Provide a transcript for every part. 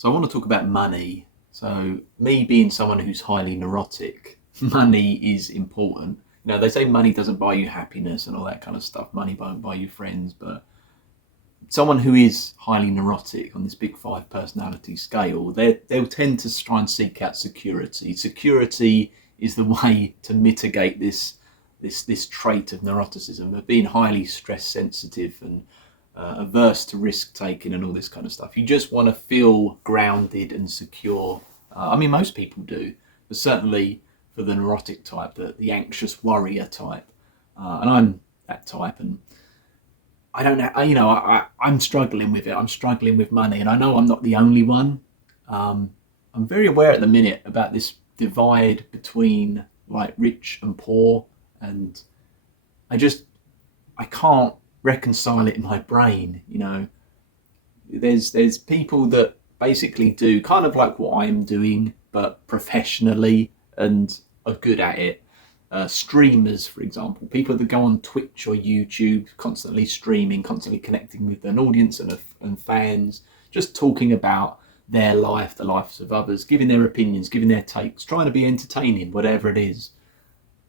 So I want to talk about money. So me being someone who's highly neurotic, money is important. They say money doesn't buy you happiness and all that kind of stuff. Money won't buy you friends, but someone who is highly neurotic on this big five personality scale, they'll tend to try and seek out security. Security is the way to mitigate this trait of neuroticism, of being highly stress sensitive and averse to risk taking and all this kind of stuff. You just want to feel grounded and secure. Most people do, but certainly for the neurotic type, the anxious worrier type, and I'm that type. And I don't know, I'm struggling with it. I'm struggling with money, and I know I'm not the only one. I'm very aware at the minute about this divide between like rich and poor, and I can't reconcile it in my brain. There's people that basically do kind of like what I'm doing, but professionally and are good at it. Streamers, for example, people that go on Twitch or YouTube, constantly streaming, constantly connecting with an audience and fans, just talking about their life, the lives of others, giving their opinions, giving their takes, trying to be entertaining, whatever it is,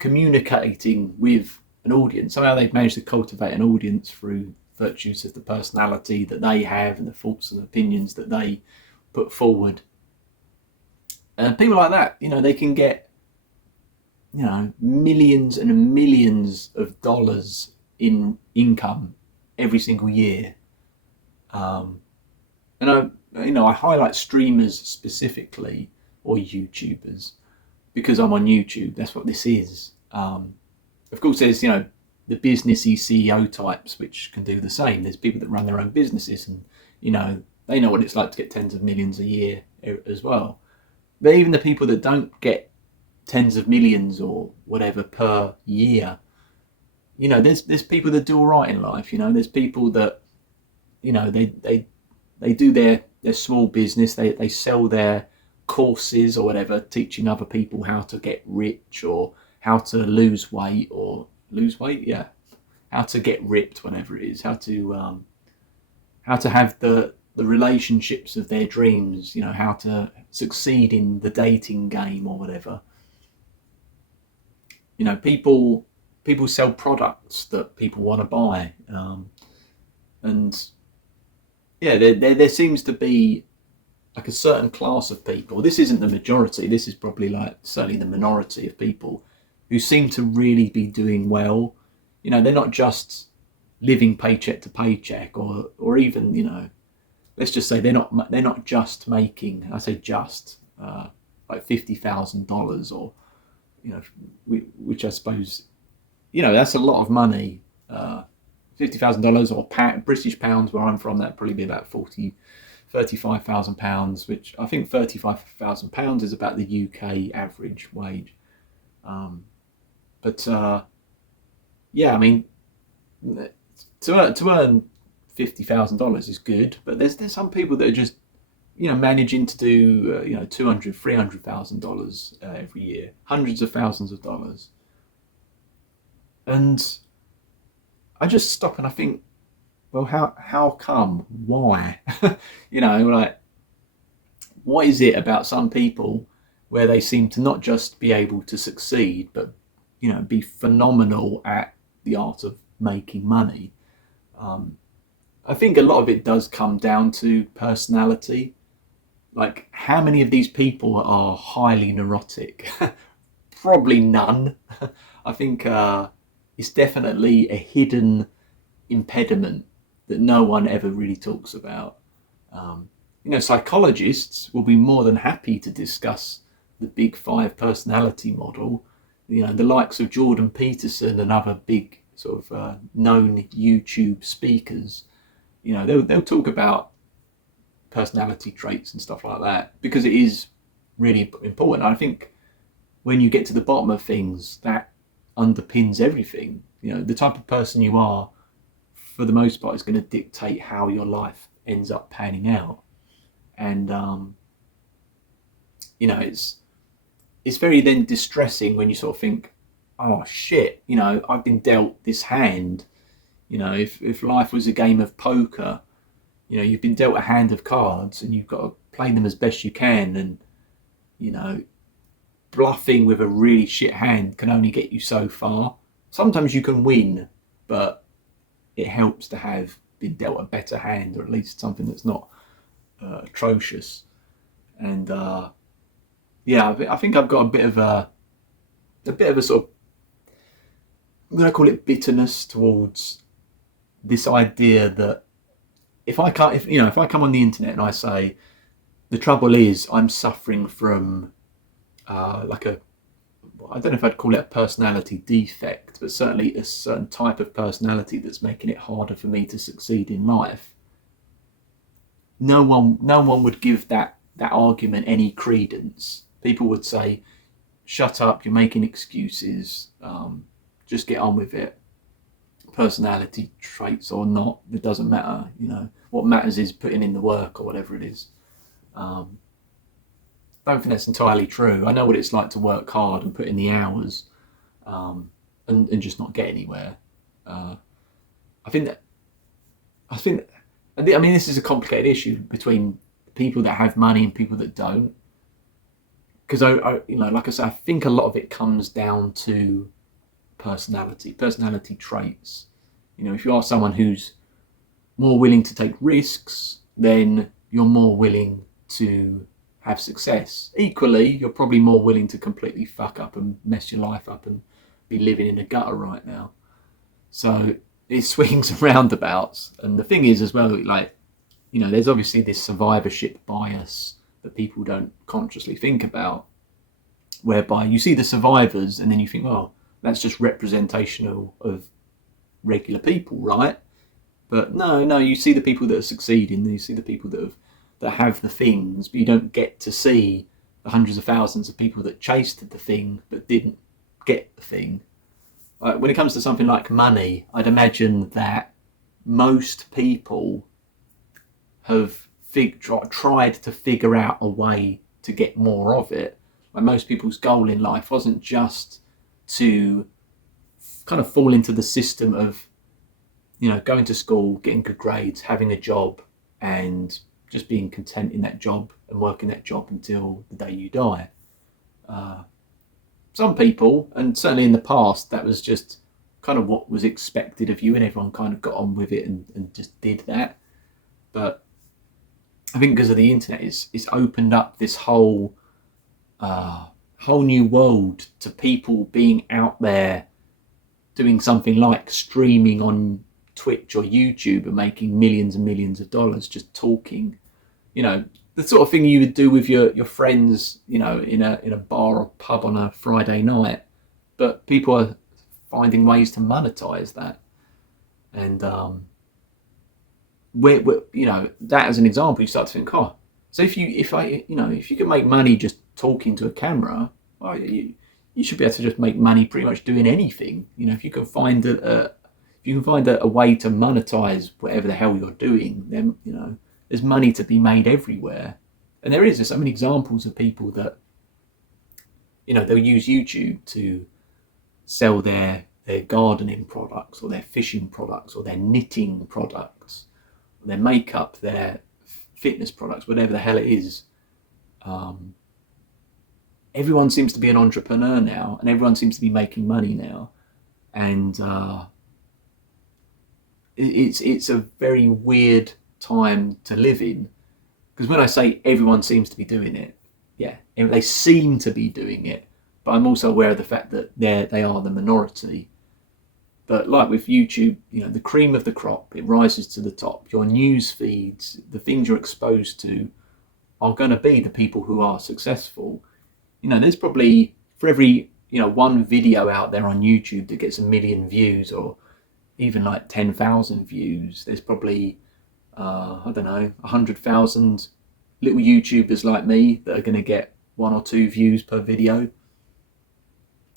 communicating with an audience. Somehow they've managed to cultivate an audience through virtues of the personality that they have and the thoughts and opinions that they put forward. And people like that, they can get millions and millions of dollars in income every single year. I highlight streamers specifically, or YouTubers, because I'm on YouTube. That's what this is. Of course, there's the businessy CEO types which can do the same. There's people that run their own businesses, and they know what it's like to get tens of millions a year as well. But even the people that don't get tens of millions or whatever per year, there's people that do all right in life. There's people that they do their small business, they sell their courses or whatever, teaching other people how to get rich or how to lose weight, how to get ripped, whatever it is, how to have the relationships of their dreams, how to succeed in the dating game or whatever. People sell products that people want to buy, and there seems to be like a certain class of people. This isn't the majority. This is probably like certainly the minority of people who seem to really be doing well. They're not just living paycheck to paycheck, or even let's just say they're not just making, I say just, like $50,000 or which I suppose that's a lot of money. $50,000 or British pounds, where I'm from, that'd probably be about £35,000, which I think £35,000 is about the UK average wage. To earn $50,000 is good, but there's some people that are just managing to do $200,000, $300,000 every year, hundreds of thousands of dollars. And I just stop and I think, well, how come? Why? Like, what is it about some people where they seem to not just be able to succeed, but be phenomenal at the art of making money? I think a lot of it does come down to personality. Like, how many of these people are highly neurotic? Probably none. I think it's definitely a hidden impediment that no one ever really talks about. Psychologists will be more than happy to discuss the big five personality model. The likes of Jordan Peterson and other big sort of known YouTube speakers, they'll talk about personality traits and stuff like that, because it is really important. I think when you get to the bottom of things, that underpins everything. The type of person you are, for the most part, is going to dictate how your life ends up panning out. And it's very then distressing when you sort of think, oh shit, I've been dealt this hand. If life was a game of poker, you've been dealt a hand of cards and you've got to play them as best you can, and bluffing with a really shit hand can only get you so far. Sometimes you can win, but it helps to have been dealt a better hand, or at least something that's not atrocious. And I think I've got a bit of a sort of, I'm going to call it bitterness towards this idea that if I come on the internet and I say the trouble is I'm suffering from I don't know if I'd call it a personality defect, but certainly a certain type of personality that's making it harder for me to succeed in life, no one would give that argument any credence. People would say, shut up, you're making excuses, just get on with it. Personality traits or not, it doesn't matter. What matters is putting in the work, or whatever it is. I don't think that's entirely true. I know what it's like to work hard and put in the hours, and just not get anywhere. I mean, this is a complicated issue between people that have money and people that don't. Because like I said, I think a lot of it comes down to personality traits. If you are someone who's more willing to take risks, then you're more willing to have success. Equally, you're probably more willing to completely fuck up and mess your life up and be living in a gutter right now. So it swings and roundabouts. And the thing is as well, there's obviously this survivorship bias that people don't consciously think about, whereby you see the survivors and then you think, well, that's just representational of regular people, right? But no, you see the people that are succeeding, you see the people that have the things, but you don't get to see the hundreds of thousands of people that chased the thing but didn't get the thing. When it comes to something like money, I'd imagine that most people have tried to figure out a way to get more of it. Most people's goal in life wasn't just to kind of fall into the system of, going to school, getting good grades, having a job, and just being content in that job and working that job until the day you die. Some people, and certainly in the past, that was just kind of what was expected of you, and everyone kind of got on with it and just did that. But I think because of the internet, it's opened up this whole new world to people being out there doing something like streaming on Twitch or YouTube and making millions and millions of dollars just talking. The sort of thing you would do with your friends, in a bar or pub on a Friday night. But people are finding ways to monetize that. And that as an example, you start to think, so if you can make money just talking to a camera, well, you should be able to just make money pretty much doing anything. If you can find a way to monetize whatever the hell you're doing, then there's money to be made everywhere. And there's so many examples of people that they'll use YouTube to sell their gardening products or their fishing products or their knitting products, or their makeup, their fitness products, whatever the hell it is. Everyone seems to be an entrepreneur now, and everyone seems to be making money now, and it's a very weird time to live in. Because when I say everyone seems to be doing it, yeah, they seem to be doing it, but I'm also aware of the fact that they are the minority. But like with YouTube, the cream of the crop, it rises to the top. Your news feeds, the things you're exposed to, are going to be the people who are successful. There's probably, for every one video out there on YouTube that gets 1 million views, or even like 10,000 views, there's probably 100,000 little YouTubers like me that are going to get 1 or 2 views per video,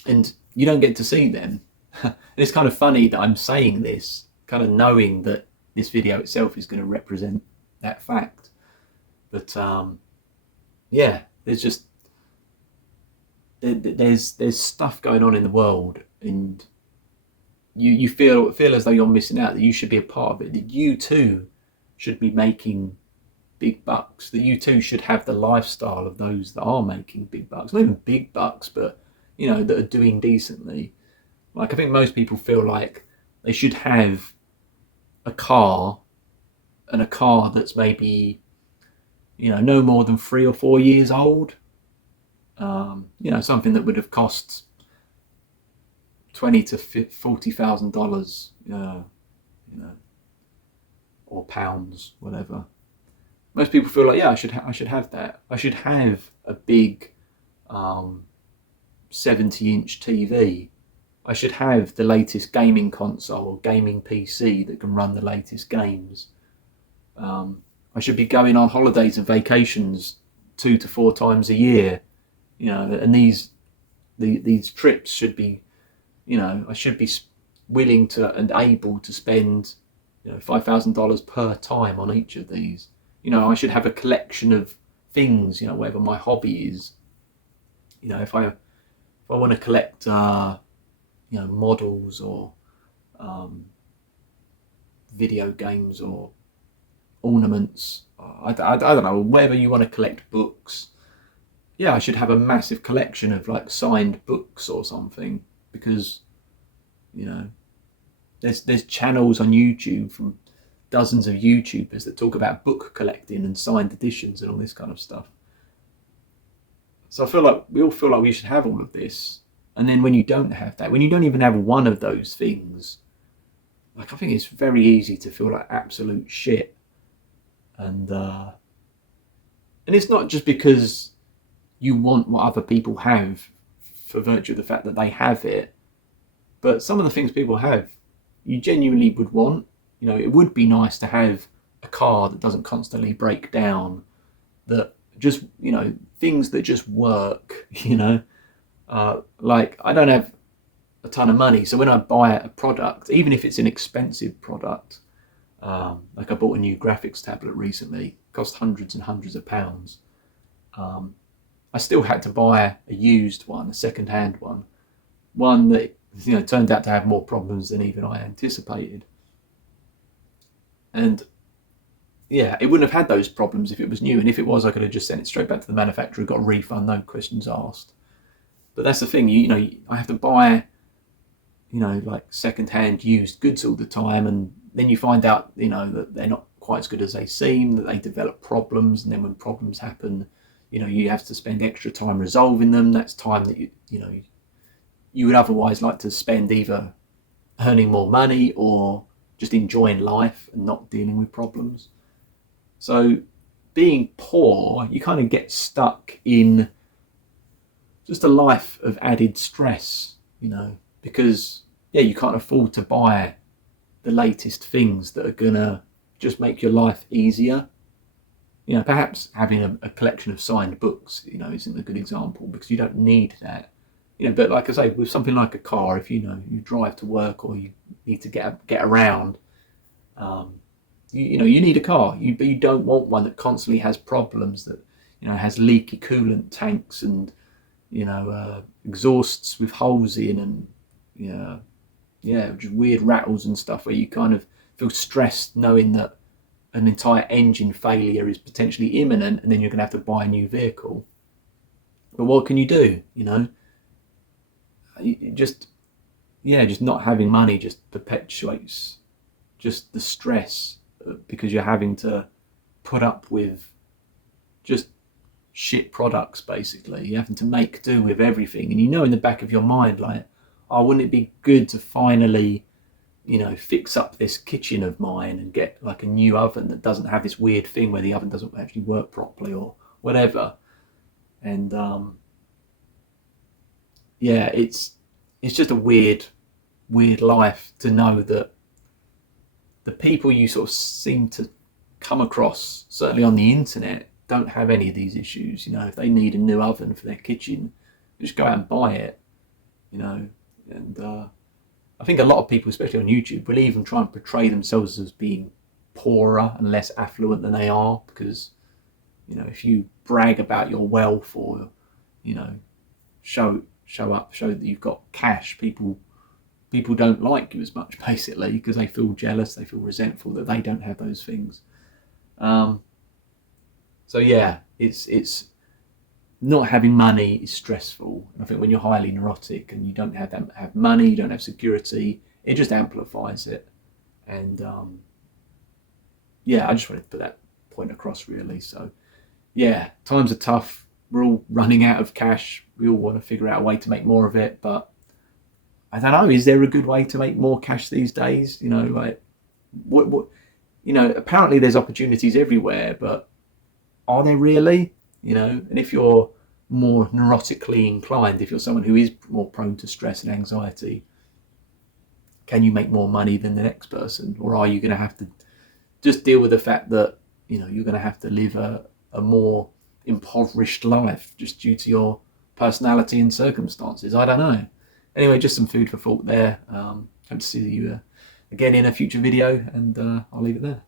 and you don't get to see them. And it's kind of funny that I'm saying this, kind of knowing that this video itself is going to represent that fact. But there's just there's stuff going on in the world, and you feel as though you're missing out, that you should be a part of it, that you too should be making big bucks, that you too should have the lifestyle of those that are making big bucks. Not even big bucks, but, you know, that are doing decently. Like, I think most people feel like they should have a car, and a car that's maybe, you know, no more than 3 or 4 years old. You know, something that would have cost $20,000 to $40,000, you know, or pounds, whatever. Most people feel like, yeah, I should have that. I should have a big 70-inch TV. I should have the latest gaming console or gaming PC that can run the latest games. I should be going on holidays and vacations 2 to 4 times a year, you know, and these trips should be, you know, I should be willing to and able to spend, you know, $5,000 per time on each of these. You know, I should have a collection of things, you know, whatever my hobby is. You know, if I want to collect, you know, models or video games or ornaments, I don't know, whatever you want to collect, books. Yeah, I should have a massive collection of like signed books or something, because, you know, there's channels on YouTube from dozens of YouTubers that talk about book collecting and signed editions and all this kind of stuff. So I feel like we all feel like we should have all of this, and then when you don't have that, when you don't even have one of those things, like, I think it's very easy to feel like absolute shit. And it's not just because you want what other people have for virtue of the fact that they have it, but some of the things people have, you genuinely would want. You know, it would be nice to have a car that doesn't constantly break down, that just, you know, things that just work, you know. Like, I don't have a ton of money, so when I buy a product, even if it's an expensive product, like I bought a new graphics tablet recently, cost hundreds and hundreds of pounds. I still had to buy a used one, a second-hand one that, you know, turned out to have more problems than even I anticipated. And yeah, it wouldn't have had those problems if it was new, and if it was, I could have just sent it straight back to the manufacturer, got a refund, no questions asked. But that's the thing, you know, I have to buy, you know, like second-hand used goods all the time, and then you find out, you know, that they're not quite as good as they seem, that they develop problems, and then when problems happen, you know, you have to spend extra time resolving them. That's time that you know, you would otherwise like to spend either earning more money or just enjoying life and not dealing with problems. So being poor, you kind of get stuck in just a life of added stress, you know, because, yeah, you can't afford to buy the latest things that are gonna just make your life easier. You know, perhaps having a collection of signed books, you know, isn't a good example, because you don't need that. You know, but like I say, with something like a car, if, you know, you drive to work or you need to get around, you know, you need a car. But you don't want one that constantly has problems, that, you know, has leaky coolant tanks and, you know, exhausts with holes in, and, you know, yeah, just weird rattles and stuff, where you kind of feel stressed knowing that an entire engine failure is potentially imminent, and then you're going to have to buy a new vehicle. But what can you do? You know, just not having money just perpetuates just the stress, because you're having to put up with just shit products, basically. You're having to make do with everything, and you know in the back of your mind, like, oh, wouldn't it be good to finally, you know, fix up this kitchen of mine and get like a new oven that doesn't have this weird thing where the oven doesn't actually work properly or whatever. And yeah, it's just a weird life to know that the people you sort of seem to come across, certainly on the internet, don't have any of these issues. You know, if they need a new oven for their kitchen, just go out and buy it, you know. And I think a lot of people, especially on YouTube, will even try and portray themselves as being poorer and less affluent than they are, because, you know, if you brag about your wealth, or, you know, show that you've got cash, people don't like you as much, basically, because they feel jealous, they feel resentful that they don't have those things. So yeah, it's not having money is stressful. And I think when you're highly neurotic and you don't have money, you don't have security, it just amplifies it. And yeah, I just wanted to put that point across really. So yeah, times are tough. We're all running out of cash. We all want to figure out a way to make more of it, but I don't know. Is there a good way to make more cash these days? You know, like what you know, apparently there's opportunities everywhere, but are there really? You know, and if you're more neurotically inclined, if you're someone who is more prone to stress and anxiety, can you make more money than the next person? Or are you going to have to just deal with the fact that, you know, you're going to have to live a more impoverished life just due to your personality and circumstances? I don't know. Anyway, just some food for thought there. Hope to see you again in a future video, and I'll leave it there.